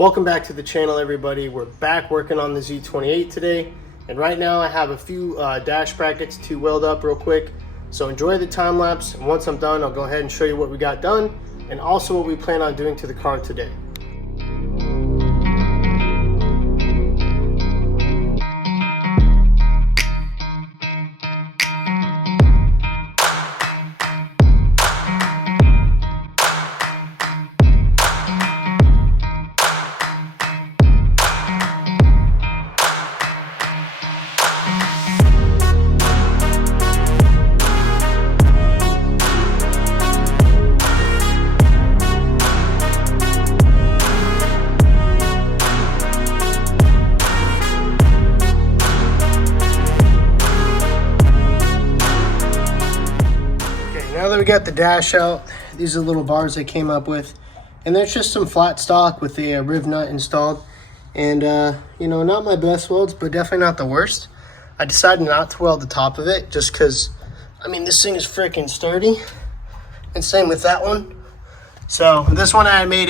Welcome back to the channel, everybody. We're back working on the Z2H8 today, and right now I have a few dash brackets to weld up real quick. So enjoy the time lapse, and once I'm done, I'll go ahead and show you what we got done and also what we plan on doing to the car today. Now that we got the dash out, these are the little bars I came up with, and there's just some flat stock with the riv nut installed, and you know, not my best welds, but definitely not the worst. I decided not to weld the top of it just because, I mean, this thing is freaking sturdy, and same with that one. So this one I made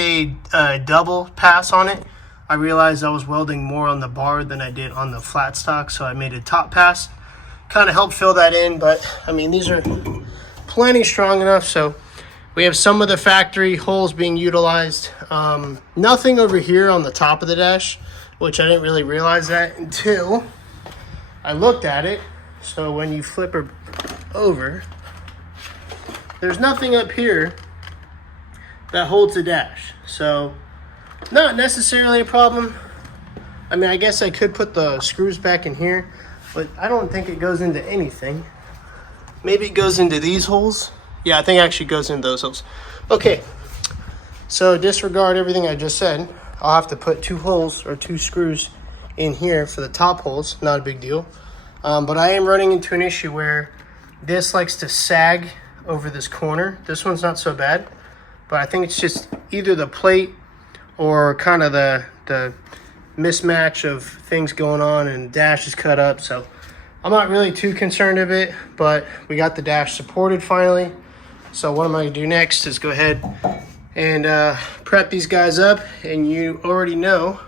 a double pass on it. I realized I was welding more on the bar than I did on the flat stock, so I made a top pass, kind of helped fill that in. But I mean, these are plenty strong enough, so we have some of the factory holes being utilized. Nothing over here on the top of the dash, which I didn't really realize that until I looked at it. So when you flip her over, there's nothing up here that holds the dash, so not necessarily a problem. I mean, I guess I could put the screws back in here, but I don't think it goes into anything. Maybe it goes into these holes. Yeah, I think it actually goes into those holes. Okay, so disregard everything I just said. I'll have to put two holes or two screws in here for the top holes. Not a big deal. But I am running into an issue where this likes to sag over this corner. This one's not so bad, but I think it's just either the plate or kind of the mismatch of things going on, and the dash is cut up. So I'm not really too concerned of it, but we got the dash supported finally. So what I'm going to do next is go ahead and prep these guys up, and you already know,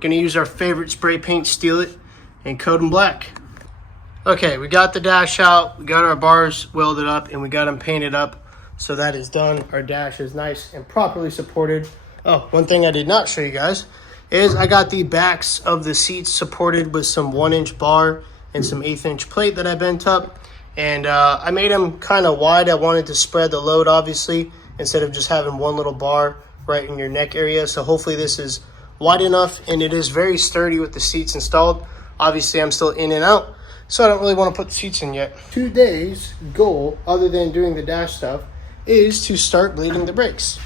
going to use our favorite spray paint, Steal It, and coat them black. Okay, we got the dash out, we got our bars welded up, and we got them painted up. So that is done. Our dash is nice and properly supported. Oh, one thing I did not show you guys is I got the backs of the seats supported with some 1-inch bar and some 1/8-inch plate that I bent up, and I made them kind of wide. I wanted to spread the load, obviously, instead of just having one little bar right in your neck area. So hopefully this is wide enough, and it is very sturdy with the seats installed. Obviously I'm still in and out, so I don't really want to put the seats in yet. Today's goal, other than doing the dash stuff, is to start bleeding the brakes.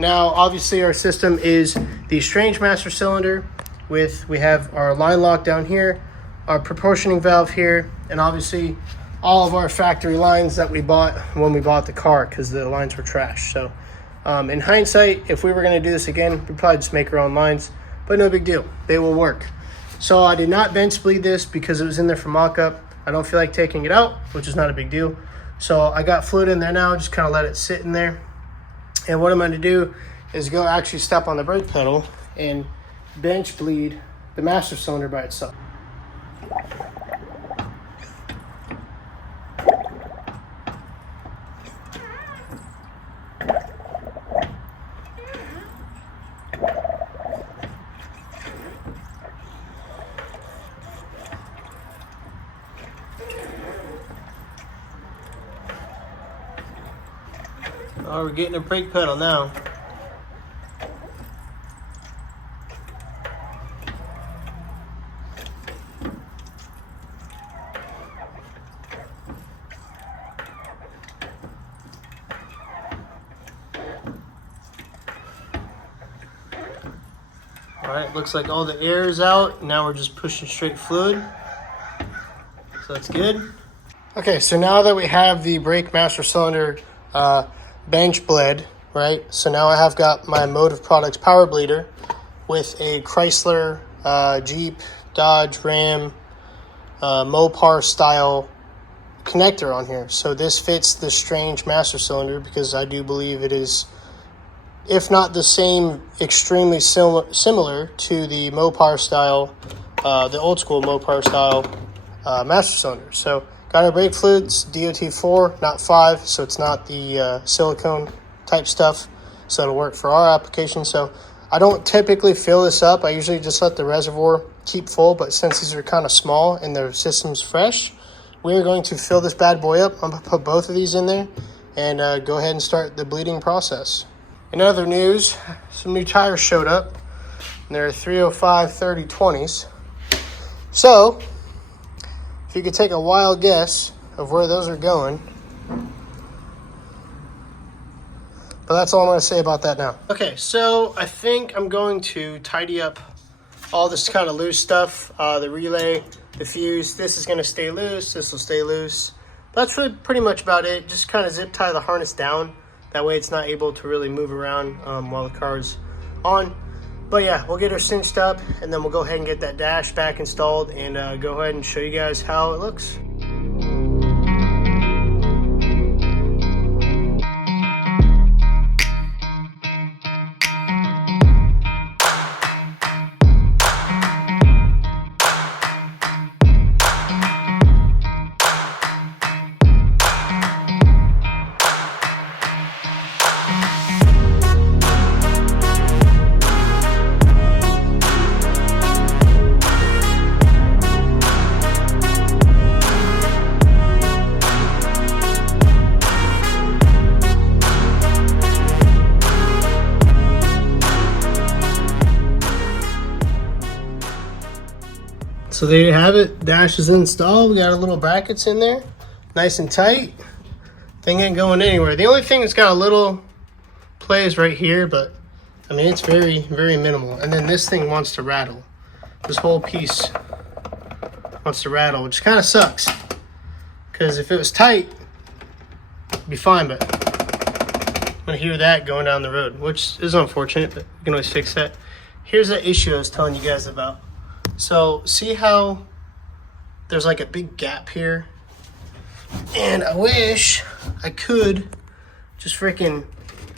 Now obviously our system is the Strange Master cylinder with, we have our line lock down here, our proportioning valve here, and obviously all of our factory lines that we bought when we bought the car, because the lines were trash. So in hindsight, if we were going to do this again, we'd probably just make our own lines, but no big deal, they will work. So I did not bench bleed this because it was in there for mock-up. I don't feel like taking it out, which is not a big deal. So I got fluid in there now, just kind of let it sit in there. And what I'm going to do is go actually step on the brake pedal and bench bleed the master cylinder by itself. Oh, we're getting a brake pedal now. All right, looks like all the air is out. Now we're just pushing straight fluid. So that's good. Okay, so now that we have the brake master cylinder bench bled, right? So now I have got my Motive Products power bleeder with a Chrysler, Jeep, Dodge, Ram, Mopar style connector on here. So this fits the Strange master cylinder because I do believe it is if not the same, extremely similar to the Mopar style, the old school Mopar style master cylinder. So got our brake fluids, DOT4, not 5, so it's not the silicone type stuff, so it'll work for our application. So I don't typically fill this up. I usually just let the reservoir keep full, but since these are kind of small and their system's fresh, we're going to fill this bad boy up. I'm going to put both of these in there and go ahead and start the bleeding process. In other news, some new tires showed up, and they're 305 30/20s. So, if you could take a wild guess of where those are going. But that's all I'm going to say about that now. Okay, so I think I'm going to tidy up all this kind of loose stuff. The relay, the fuse, this is going to stay loose, this will stay loose. That's really pretty much about it. Just kind of zip tie the harness down. That way it's not able to really move around while the car's on. But yeah, we'll get her cinched up, and then we'll go ahead and get that dash back installed and go ahead and show you guys how it looks. So there you have it. Dash is installed. We got our little brackets in there, nice and tight. Thing ain't going anywhere. The only thing that's got a little play is right here, but I mean it's very, very minimal. And then this thing wants to rattle. This whole piece wants to rattle, which kind of sucks. Because if it was tight, it'd be fine. But I'm gonna hear that going down the road, which is unfortunate, but we can always fix that. Here's the issue I was telling you guys about. So see how there's like a big gap here? And I wish I could just freaking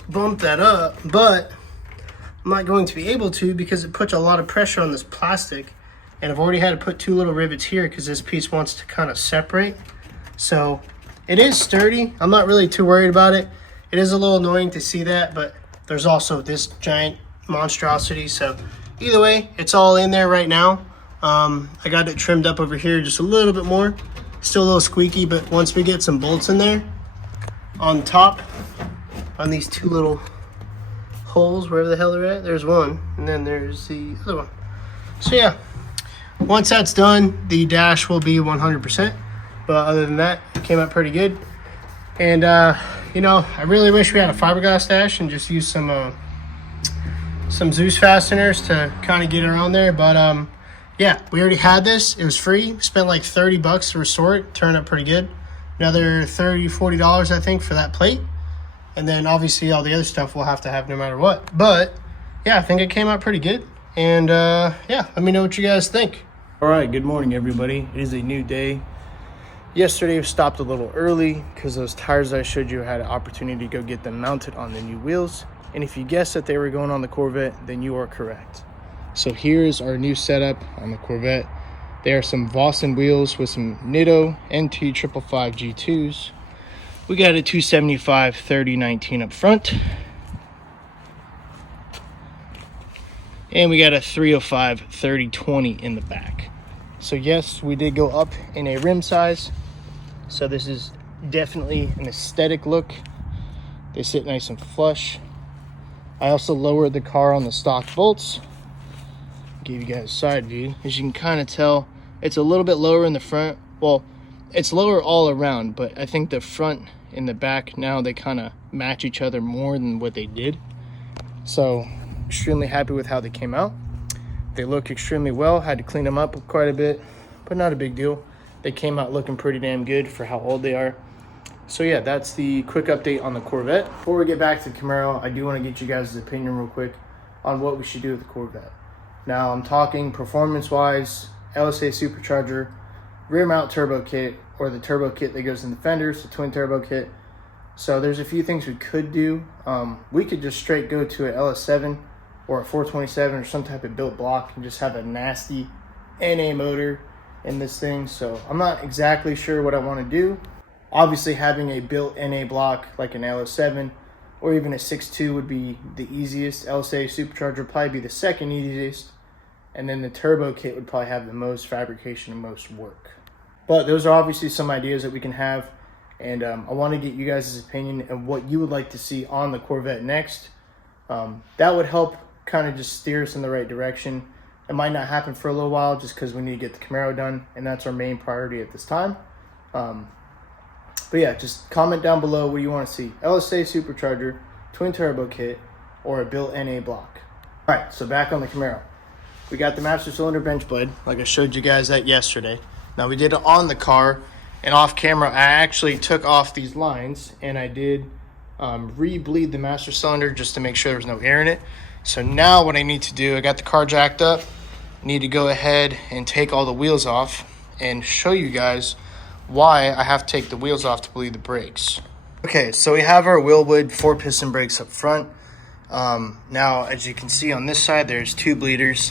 bump that up, but I'm not going to be able to because it puts a lot of pressure on this plastic. And I've already had to put 2 little rivets here because this piece wants to kind of separate. So it is sturdy. I'm not really too worried about it. It is a little annoying to see that, but there's also this giant monstrosity. So either way, it's all in there right now. I got it trimmed up over here just a little bit more. Still a little squeaky, but once we get some bolts in there on top, on these 2 little holes, wherever the hell they're at, there's one, and then there's the other one. So yeah, once that's done, the dash will be 100%. But other than that, it came out pretty good. And you know, I really wish we had a fiberglass dash and just use some Zeus fasteners to kind of get it on there. But yeah, we already had this. It was free. Spent like $30 to restore it. Turned out pretty good. Another $30-$40 I think for that plate. And then obviously all the other stuff we'll have to have no matter what. But yeah, I think it came out pretty good. And yeah, let me know what you guys think. All right, good morning everybody. It is a new day. Yesterday we stopped a little early because those tires I showed you, I had an opportunity to go get them mounted on the new wheels. And if you guessed that they were going on the Corvette, then you are correct. So here's our new setup on the Corvette. There are some Vossen wheels with some Nitto NT 555 G2s. We got a 275 3019 up front. And we got a 305 3020 in the back. So yes, we did go up in a rim size. So this is definitely an aesthetic look. They sit nice and flush. I also lowered the car on the stock bolts. Give you guys a side view. As you can kind of tell, it's a little bit lower in the front. Well, it's lower all around, but I think the front and the back now, they kind of match each other more than what they did. So extremely happy with how they came out. They look extremely well. Had to clean them up quite a bit, but not a big deal. They came out looking pretty damn good for how old they are. So yeah, that's the quick update on the Corvette. Before we get back to the Camaro, I do want to get you guys' opinion real quick on what we should do with the Corvette. Now I'm talking performance-wise, LSA supercharger, rear mount turbo kit, or the turbo kit that goes in the fenders, the twin turbo kit. So there's a few things we could do. We could just straight go to an LS7 or a 427 or some type of built block and just have a nasty NA motor in this thing. So I'm not exactly sure what I want to do. Obviously having a built NA block like an LS7 or even a 6.2 would be the easiest. LSA supercharger would probably be the second easiest. And then the turbo kit would probably have the most fabrication and most work. But those are obviously some ideas that we can have. And I want to get you guys' opinion and what you would like to see on the Corvette next. That would help kind of just steer us in the right direction. It might not happen for a little while just because we need to get the Camaro done, and that's our main priority at this time. But yeah, just comment down below what you want to see. LSA supercharger, twin turbo kit, or a built NA block. All right, so back on the Camaro. We got the master cylinder bench blade, like I showed you guys that yesterday. Now we did it on the car, and off camera, I actually took off these lines, and I did re-bleed the master cylinder just to make sure there was no air in it. So now what I need to do, I got the car jacked up, need to go ahead and take all the wheels off and show you guys why I have to take the wheels off to bleed the brakes. Okay, so we have our Wilwood 4-piston brakes up front. Now, as you can see on this side, there's 2 bleeders,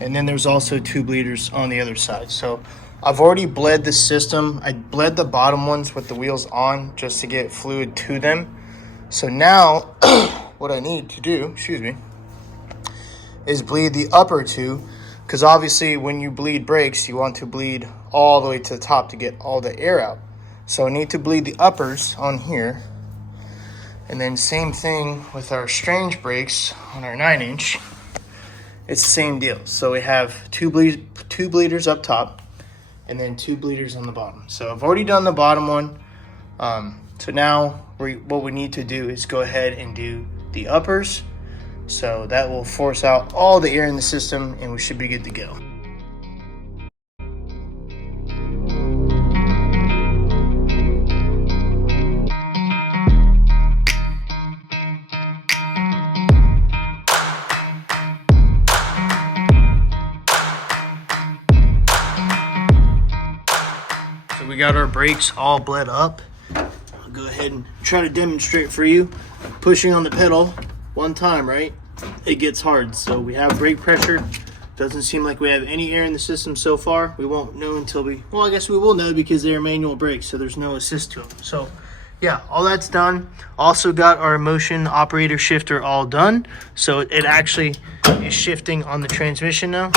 and then there's also 2 bleeders on the other side. So I've already bled the system. I bled the bottom ones with the wheels on just to get fluid to them. So now what I need to do, is bleed the upper 2, because obviously when you bleed brakes, you want to bleed all the way to the top to get all the air out. So I need to bleed the uppers on here. And then same thing with our strange brakes on our 9-inch. It's the same deal. So we have two bleeders up top and then 2 bleeders on the bottom. So I've already done the bottom one. So now what we need to do is go ahead and do the uppers. So that will force out all the air in the system and we should be good to go. So we got our brakes all bled up. I'll go ahead and try to demonstrate for you. Pushing on the pedal one time, right? It gets hard. So we have brake pressure. Doesn't seem like we have any air in the system so far. We won't know until well, I guess we will know because they're manual brakes, so there's no assist to them. So yeah, all that's done. Also got our motion operator shifter all done. So it actually is shifting on the transmission now.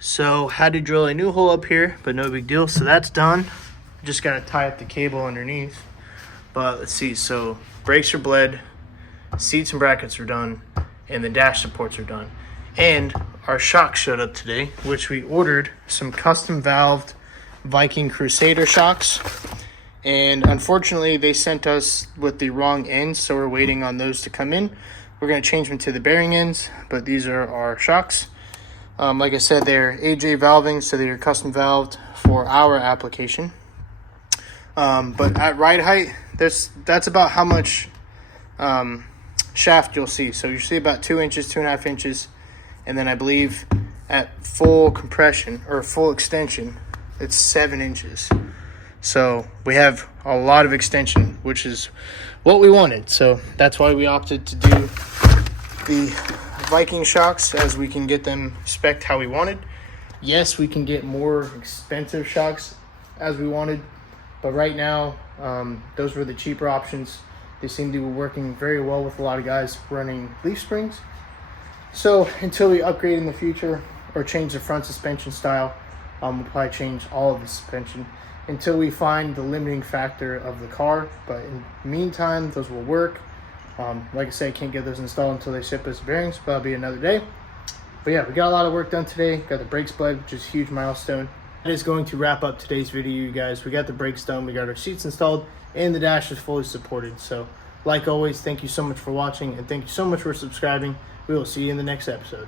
So had to drill a new hole up here, but no big deal. So that's done. Just got to tie up the cable underneath. But let's see. So brakes are bled, seats and brackets are done, and the dash supports are done. And our shocks showed up today, which we ordered some custom valved Viking Crusader shocks. And unfortunately, they sent us with the wrong ends, so we're waiting on those to come in. We're going to change them to the bearing ends, but these are our shocks. Like I said, they're AJ valving, so they're custom valved for our application. But at ride height, that's about how much shaft you'll see. So you see about 2 inches, 2.5 inches. And then I believe at full compression or full extension, it's 7 inches. So we have a lot of extension, which is what we wanted. So that's why we opted to do the Viking shocks, as we can get them spec'd how we wanted. Yes, we can get more expensive shocks as we wanted, but right now those were the cheaper options. They seem to be working very well with a lot of guys running leaf springs. So until we upgrade in the future or change the front suspension style, we'll probably change all of the suspension until we find the limiting factor of the car. But in the meantime, those will work. Like I said, I can't get those installed until they ship us bearings, but that'll be another day. But yeah, we got a lot of work done today. Got the brakes bled, which is a huge milestone. That is going to wrap up today's video, you guys. We got the brakes done, we got our seats installed, and the dash is fully supported. So like always, thank you so much for watching, and thank you so much for subscribing. We will see you in the next episode.